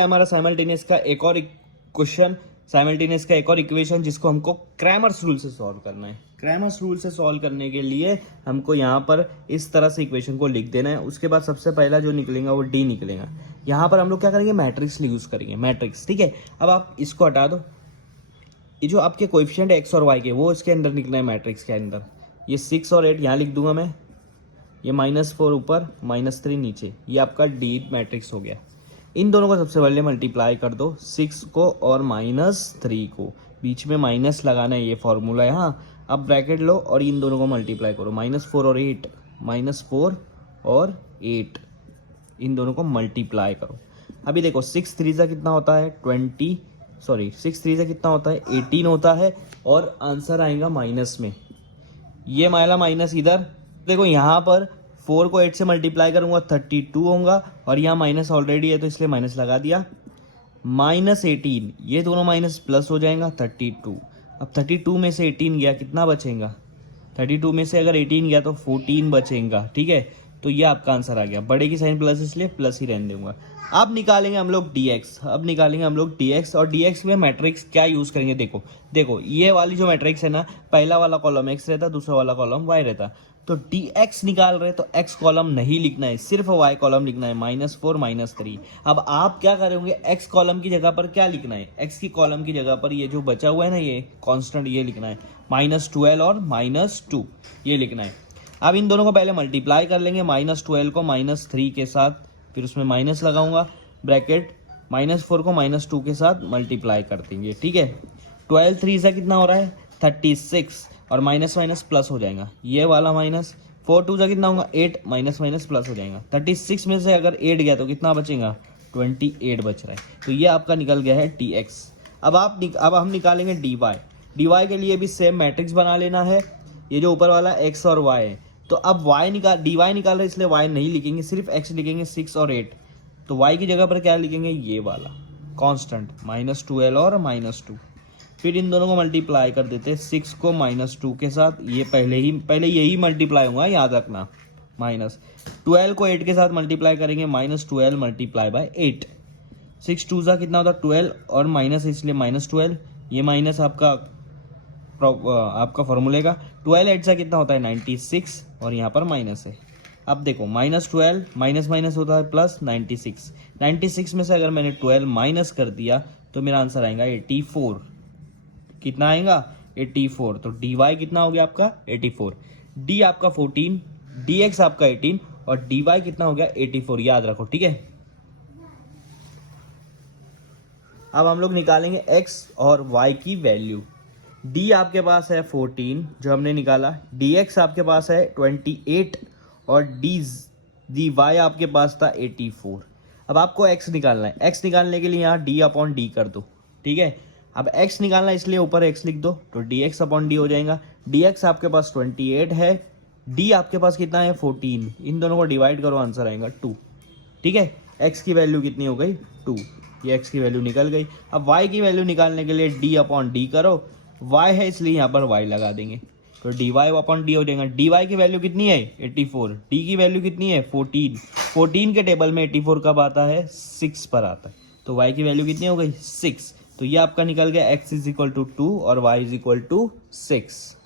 हमारा साइमल्टेनियस का एक और क्वेश्चन, साइमल्टेनियस का एक और इक्वेशन जिसको हमको क्रैमर्स रूल से सॉल्व करना है। क्रैमर्स रूल से सॉल्व करने के लिए हमको यहाँ पर इस तरह से इक्वेशन को लिख देना है। उसके बाद सबसे पहला जो निकलेगा वो डी निकलेगा। यहाँ पर हम लोग क्या करेंगे, मैट्रिक्स यूज करेंगे, मैट्रिक्स। ठीक है, अब आप इसको हटा दो। ये जो आपके कोएफिशिएंट एक्स और वाई के वो इसके अंदर निकले हैं, मैट्रिक्स के अंदर। ये 6 और 8 यहाँ लिख दूंगा मैं, ये -4 ऊपर -3 नीचे, ये आपका डी मैट्रिक्स हो गया। इन दोनों को सबसे पहले मल्टीप्लाई कर दो, 6 को और -3 को, बीच में माइनस लगाना है, ये फॉर्मूला है। हाँ, अब ब्रैकेट लो और इन दोनों को मल्टीप्लाई करो, -4 और 8, -4 और 8, इन दोनों को मल्टीप्लाई करो। अभी देखो 6 3 से कितना होता है 6 3 से कितना होता है 18 होता है, और आंसर आएगा माइनस में। ये माइला माइनस इधर देखो, यहाँ पर 4 को 8 से मल्टीप्लाई करूंगा 32 होगा, और यहाँ माइनस ऑलरेडी है तो इसलिए माइनस लगा दिया। -18, ये दोनों माइनस प्लस हो जाएगा 32। अब 32 में से 18 गया, कितना बचेगा? 32 में से अगर 18 गया तो 14 बचेगा। ठीक है, तो ये आपका आंसर आ गया। बड़े की साइन प्लस इसलिए प्लस ही रहने दूंगा। अब निकालेंगे हम लोग dx, और dx में मैट्रिक्स क्या यूज करेंगे, देखो ये वाली जो मैट्रिक्स है ना, पहला वाला कॉलम x रहता, दूसरा वाला कॉलम y रहता। तो dx निकाल रहे तो x कॉलम नहीं लिखना है, सिर्फ y कॉलम लिखना है, -4 -3। अब आप क्या करेंगे, x कॉलम की जगह पर क्या लिखना है, x की कॉलम की जगह पर ये जो बचा हुआ है ना, ये कांस्टेंट, ये लिखना है, -12 और -2, ये लिखना है। अब इन दोनों को पहले मल्टीप्लाई कर लेंगे, -12 को -3 के साथ, फिर उसमें माइनस लगाऊंगा, ब्रैकेट, -4 को -2 के साथ मल्टीप्लाई कर देंगे। ठीक है, 12 3 से कितना हो रहा है 36, और माइनस माइनस प्लस हो जाएगा, ये वाला माइनस, 4 2 से कितना होगा 8, माइनस माइनस प्लस हो जाएगा। 36 में से अगर 8 गया तो कितना बचेगा 28 बच रहा है। तो ये आपका निकल गया है dx। अब हम निकालेंगे dy के लिए भी सेम मैट्रिक्स बना लेना है। ये जो ऊपर वाला x और y है, तो अब dy निकाल रहे इसलिए y नहीं लिखेंगे, सिर्फ x लिखेंगे, 6 और 8। तो y की जगह पर क्या लिखेंगे, ये वाला कांस्टेंट, -12 और -2। फिर इन दोनों को मल्टीप्लाई कर देते, 6 को -2 के साथ, ये पहले यही मल्टीप्लाई होगा, याद रखना। -12 को 8 के साथ मल्टीप्लाई करेंगे, -12 मल्टीप्लाई बाय 8। 6 2 सा कितना होता है 12, और माइनस इसलिए -12, ये माइनस आपका फॉर्मूले का। 12 8 सा कितना होता है 96, और यहाँ पर माइनस है। अब देखो -12 माइनस माइनस होता है प्लस, 96 में से अगर मैंने 12 माइनस कर दिया तो मेरा आंसर आएगा 84। कितना आएगा 84। तो dy कितना हो गया आपका 84, d आपका 14, dx आपका 18, और dy कितना हो गया 84, याद रखो। ठीक है, अब हम लोग निकालेंगे x और y की वैल्यू। d आपके पास है 14 जो हमने निकाला, dx आपके पास है 28, और dy आपके पास था 84। अब आपको x निकालना है, x निकालने के लिए यहाँ d/d कर दो। ठीक है, अब x निकालना है इसलिए ऊपर x लिख दो, तो dx/d हो जाएगा। dx आपके पास 28 है, d आपके पास कितना है 14, इन दोनों को डिवाइड करो, आंसर आएगा 2। ठीक है, x की वैल्यू कितनी हो गई 2, ये x की वैल्यू निकल गई। अब y की वैल्यू निकालने के लिए d/d करो, y है इसलिए यहाँ पर y लगा देंगे, तो dy/d हो जाएगा। dy की वैल्यू कितनी है 84, d की वैल्यू कितनी है 14 के टेबल में 84 कब आता है 6 पर आता है, तो y की वैल्यू कितनी हो गई 6। तो ये आपका निकल गया x = 2 और y = 6।